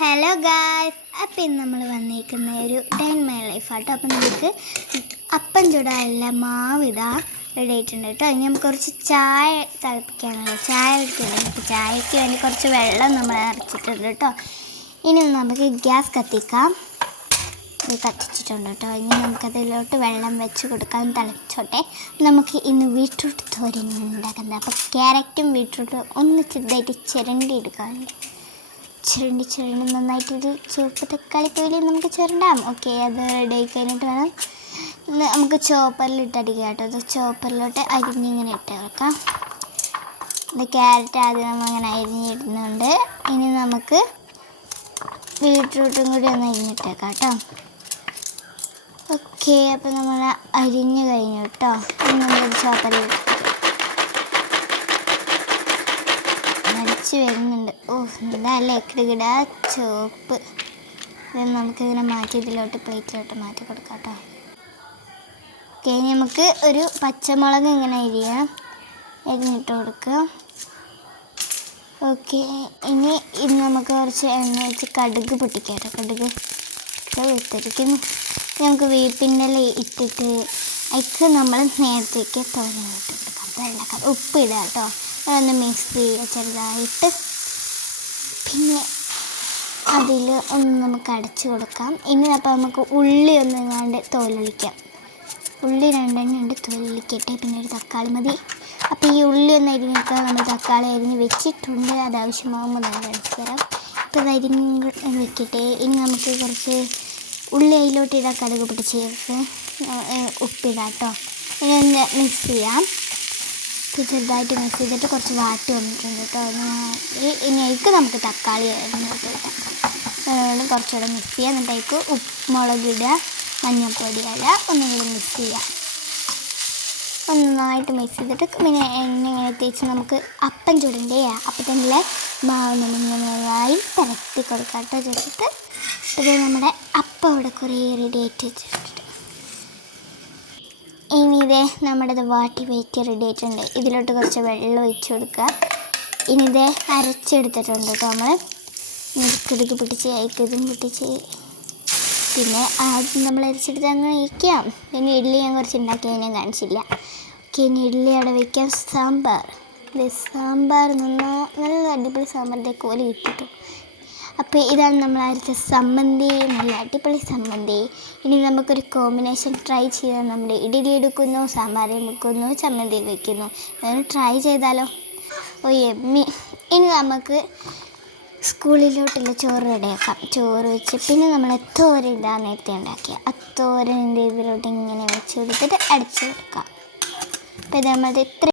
Hello guys, അപ്പം ഇന്ന് നമ്മൾ വന്നിരിക്കുന്ന ഒരു ഡേ ഇൻ മൈ ലൈഫ് ആട്ടോ. അപ്പം നമുക്ക് അപ്പം ചൂടാനുള്ള മാവ് ഇതാ റെഡി ആയിട്ടുണ്ട് കേട്ടോ. ഇനി നമുക്ക് കുറച്ച് ചായ തിളപ്പിക്കാനുള്ള ചായ എടുക്കില്ല. നമുക്ക് ചായക്ക് വേണ്ടി കുറച്ച് വെള്ളം നമ്മൾ നിറച്ചിട്ടുണ്ട് കേട്ടോ. ഇനി നമുക്ക് ഗ്യാസ് കത്തിക്കാം. ഇത് കത്തിച്ചിട്ടുണ്ട് കേട്ടോ. ഇനി നമുക്കതിലോട്ട് വെള്ളം വെച്ച് കൊടുക്കാൻ തിളച്ചോട്ടെ. നമുക്ക് ഇന്ന് ബീട്രൂട്ട് തോരൻ ഉണ്ടാക്കുന്നത്. അപ്പോൾ ക്യാരറ്റും ബീട്രൂട്ടും ഒന്ന് ചെറുതായിട്ട് ചിരണ്ടി എടുക്കാറുണ്ട്. ചിരണ്ടി നന്നായിട്ടൊരു ചുവപ്പ് തക്കാളിക്ക് വലിയ നമുക്ക് ചിരണ്ടാം. ഓക്കെ, അത് റെഡി ആയി കഴിഞ്ഞിട്ട് വേണം നമുക്ക് ചോപ്പറിലിട്ട് അടിക്കുക കേട്ടോ. അത് ചോപ്പറിലോട്ട് അരിഞ്ഞിങ്ങനെ ഇട്ട് വെക്കാം. ഇത് ക്യാരറ്റ് ആദ്യം നമ്മൾ അങ്ങനെ അരിഞ്ഞിടുന്നുണ്ട്. ഇനി നമുക്ക് ബീട്രൂട്ടും കൂടി ഒന്ന് അരിഞ്ഞിട്ടേക്കാം കേട്ടോ. ഓക്കെ, അപ്പോൾ നമ്മൾ അരിഞ്ഞ് കഴിഞ്ഞു കേട്ടോ. ഇനി നമ്മൾ ചോപ്പറിൽ വരുന്നുണ്ട്. എന്താല്ലേ കിടുകിട ചുവപ്പ്. ഇത് നമുക്കിതിനെ മാറ്റി ഇതിലോട്ട് പ്ലേറ്റിലോട്ട് മാറ്റി കൊടുക്കാം കേട്ടോ. ഓക്കെ, ഇനി നമുക്ക് ഒരു പച്ചമുളക് ഇങ്ങനെ അരിഞ്ഞിട്ട് കൊടുക്കുക. ഓക്കെ, ഇനി നമുക്ക് കുറച്ച് എണ്ണ വെച്ച് കടുക് പൊട്ടിക്കാം കേട്ടോ. കടുക് ഉത്തരിക്കുന്നു. നമുക്ക് വേപ്പിൻ്റെ ഇല ഇട്ടിട്ട് അതിക്ക് നമ്മൾ നേരത്തേക്ക് തോരനിട്ട് കൊടുക്കാം. വെള്ളക്ക ഉപ്പ് ഇടുക കേട്ടോ. ഒന്ന് മിക്സ് ചെയ്യുക ചെറുതായിട്ട്. പിന്നെ അതിൽ ഒന്ന് നമുക്ക് അടച്ചു കൊടുക്കാം. ഇനി അപ്പോൾ നമുക്ക് ഉള്ളി ഒന്നെങ്ങാണ്ട് തോലൊളിക്കാം. ഉള്ളി രണ്ടെണ്ണുണ്ട്, തോലൊളിക്കട്ടെ. പിന്നെ ഒരു തക്കാളി മതി. അപ്പോൾ ഈ ഉള്ളി ഒന്ന് അരിഞ്ഞിട്ട് നമ്മൾ തക്കാളി അരിഞ്ഞ് വെച്ചിട്ടുണ്ട്. അത് ആവശ്യമാകുമ്പോൾ നമ്മൾ അടിച്ചു തരാം. അപ്പോൾ ഇത് അരിഞ്ഞ് വെക്കട്ടെ. ഇനി നമുക്ക് കുറച്ച് ഉള്ളി അതിലോട്ട് ഇടാം. കടുക് പൊട്ടിച്ചേർത്ത് ഉപ്പിടാം കേട്ടോ. ഇനി ഒന്ന് മിക്സ് ചെയ്യാം. ചെറുതായിട്ട് മിക്സ് ചെയ്തിട്ട് കുറച്ച് വാട്ടി വന്നിട്ടുണ്ട് കേട്ടോ. ഇനി അതിലേക്ക് നമുക്ക് തക്കാളി കുറച്ചുകൂടെ മിക്സ് ചെയ്യാം. എന്നിട്ട് അതിലേക്ക് മുളക് ഇടുക, മഞ്ഞൾപ്പൊടി ഇടുക, ഒന്നുകൂടി മിക്സ് ചെയ്യുക. നന്നായിട്ട് മിക്സ് ചെയ്തിട്ട് പിന്നെ എണ്ണ ഇങ്ങനെ തേച്ച് നമുക്ക് അപ്പം ചുടണ്ടേ. അപ്പത്തിൻ്റെ മാവ് നന്നായി പരത്തി കൊടുക്കാം കേട്ടോ. ചേർത്തിട്ട് ഇത് നമ്മുടെ അപ്പം ഇവിടെ കുറേ റെഡി ആയിട്ട് വെച്ചിട്ടുണ്ട്. ഇനി ഇതേ നമ്മുടെ വാട്ടി വെയിറ്റ് റെഡി ആയിട്ടുണ്ട്. ഇതിലോട്ട് കുറച്ച് വെള്ളം ഒഴിച്ച് കൊടുക്കുക. ഇനി ഇതേ അരച്ചെടുത്തിട്ടുണ്ട് കേട്ടോ. നമ്മൾ കടുക് പൊട്ടിച്ച് ഇതും പൊട്ടിച്ച് പിന്നെ ആദ്യം നമ്മൾ അരച്ചെടുത്ത് അങ്ങനെ വയ്ക്കാം. പിന്നെ ഇഡ്ഡലി ഞാൻ കുറച്ച് ഉണ്ടാക്കി ഞാൻ കാണിച്ചില്ല. ഓക്കെ, ഇനി ഇഡ്ഡലി അവിടെ വയ്ക്കാം. സാമ്പാർ നല്ല അടിപൊളി സാമ്പാറിൻ്റെ കോലി ഇട്ടിട്ടു. അപ്പോൾ ഇതാണ് നമ്മൾ അരച്ച സമ്മന്തി, നല്ല അടിപൊളി സമ്മന്തി. ഇനി നമുക്കൊരു കോമ്പിനേഷൻ ട്രൈ ചെയ്യാൻ. നമ്മൾ ഇഡ്ഡലി എടുക്കുന്നു, സാമ്പാറിൽ വെക്കുന്നു, ചമ്മന്തിയിൽ വയ്ക്കുന്നു. അതൊന്ന് ട്രൈ ചെയ്താലോ? എമ്മി. ഇനി നമുക്ക് സ്കൂളിലോട്ടുള്ള ചോറ് റെഡിയാക്കാം. ചോറ് വെച്ച് പിന്നെ നമ്മൾ തോരൻ ഇടാൻ നേരത്തെ ഉണ്ടാക്കിയ തോരൻ്റെ ഇതിലോട്ട് ഇങ്ങനെ വെച്ച് കൊടുത്തിട്ട് അടിച്ചു കൊടുക്കാം. അപ്പോൾ ഇത് നമ്മൾ ഇത്ര